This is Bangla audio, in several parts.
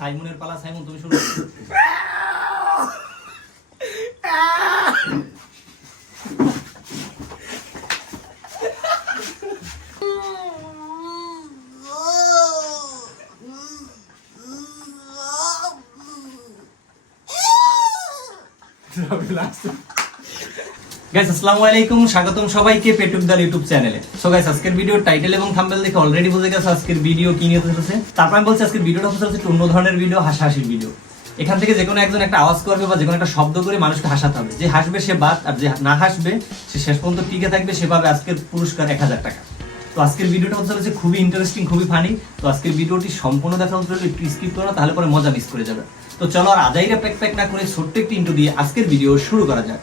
সাইমনের পালা। সাইমন তুমি শুরু করো। গাইস আসসালামু আলাইকুম, স্বাগতম সবাইকে পেটুকদার ইউটিউব চ্যানেলে। সো গাইস আজকের ভিডিওর টাইটেল এবং থাম্বনেল দেখে অলরেডি বুঝে গেছো আজকের ভিডিও কি নিয়ে চলছে। তারপর আমি বলছি আজকের ভিডিওটা হচ্ছে একটু অন্য ধরনের ভিডিও, হাসাহাসির ভিডিও। এখান থেকে যে কোনো একজন একটা আওয়াজ করবে বা যে কোনো একটা শব্দ করে মানুষকে হাসাতে হবে। যে হাসবে সে বাদ, আর যে না হাসবে সে শেষ পর্যন্ত টিকে থাকবে, সে পাবে আজকের পুরস্কার 1000 টাকা। তো আজকের ভিডিওটা হচ্ছে খুবই ইন্টারেস্টিং, খুবই ফানি। তো আজকের ভিডিওটি সম্পূর্ণ দেখা হচ্ছে, একটু স্কিপ করো না, তাহলে পরে মজা মিস করে যাবে। তো চলো আর আজাইরা প্যাক প্যাক না করে ছোট্ট একটি ইন্ট্রো দিয়ে আজকের ভিডিও শুরু করা যাক।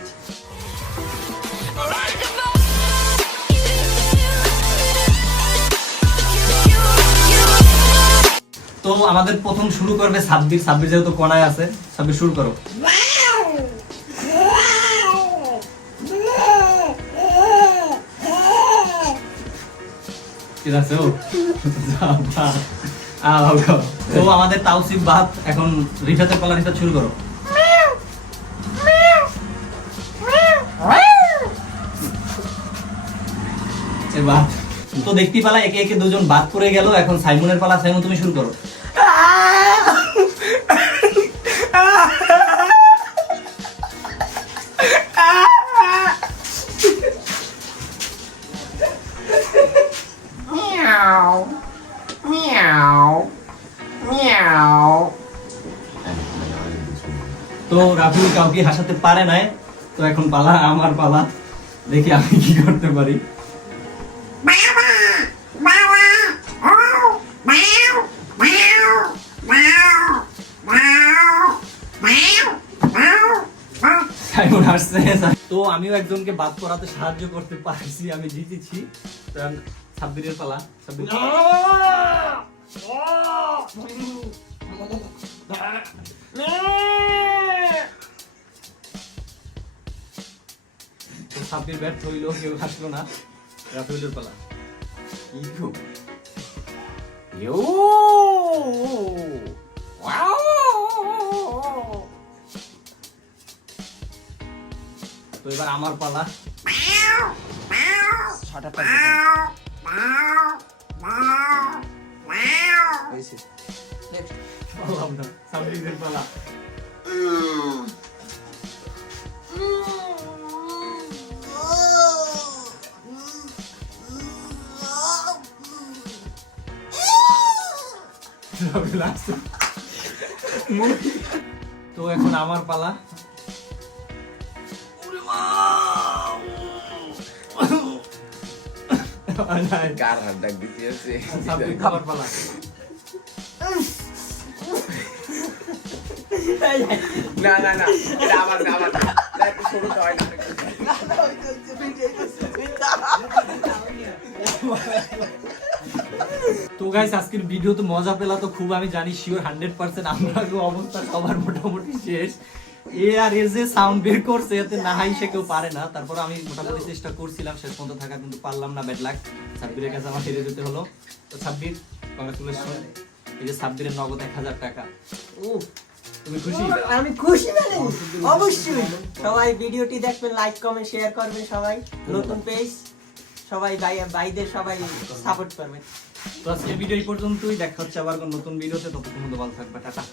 তো আমাদের প্রথম শুরু করবে সাব্বির। সাব্বির যেহেতু কোনায় আছে, সাব্বির শুরু করো। ঠিক আছে। তো আমাদের তাওসিফ বাত, এখন রিফাতের পালা। রিফাত শুরু করো। তো দেখতে পালা একে একে দুজন বাদ পড়ে গেল। এখন সাইমনের পালা। সাইমন তুমি শুরু করো। তো রাফিউল কাউকে হাসাতে পারে নাই, তো এখন পালা আমার পালা। দেখি আমি কি করতে পারি। তো আমিও একজনকে বাদ করাতে সাহায্য করতে পারছি, আমি জিতেছি। সাব্বিরের পালা। সাব্বির সাব্বির ব্যর্থ হইল, কেউ হাসলো না। রাফিউলের পালা। তো এবার আমার পালা। সাব্বিরের পালা। তো এখন আমার পালা। খাবার পালা। না না না, এটা আমার না, আমার না, একটু শুরুতে হয় না। তো গাইস আজকের ভিডিও তো মজা পেলা তো খুব, আমি জানি শিওর 100% আমরা অবস্থা সবার মোটামুটি শেষ। এ আর এর যে সাউন্ড বের করছে এতে না হাই সে কেউ পারে না। তারপর আমি মোটামুটি চেষ্টা করছিলাম শেষ পর্যন্ত থাকা, কিন্তু পারলাম না। Bad luck. সাব্বিরের কাছে আমার হেরে যেতে হলো। তো সাব্বির কংগ্রাচুলেশন, এই যে সাব্বিরের নগদ 1000 টাকা। ও তুমি খুশি? আমি খুশি মানে অবশ্যই। সবাই ভিডিওটি দেখবেন, লাইক কমেন্ট শেয়ার করবেন। সবাই নতুন পেজ, সবাই ভাইদের সবাই সাপোর্ট করবেন। তো আজকের ভিডিও এই পর্যন্তই। দেখা হচ্ছে আবার নতুন ভিডিওতে। ততক্ষণ ভালো থাকবে। টাটা।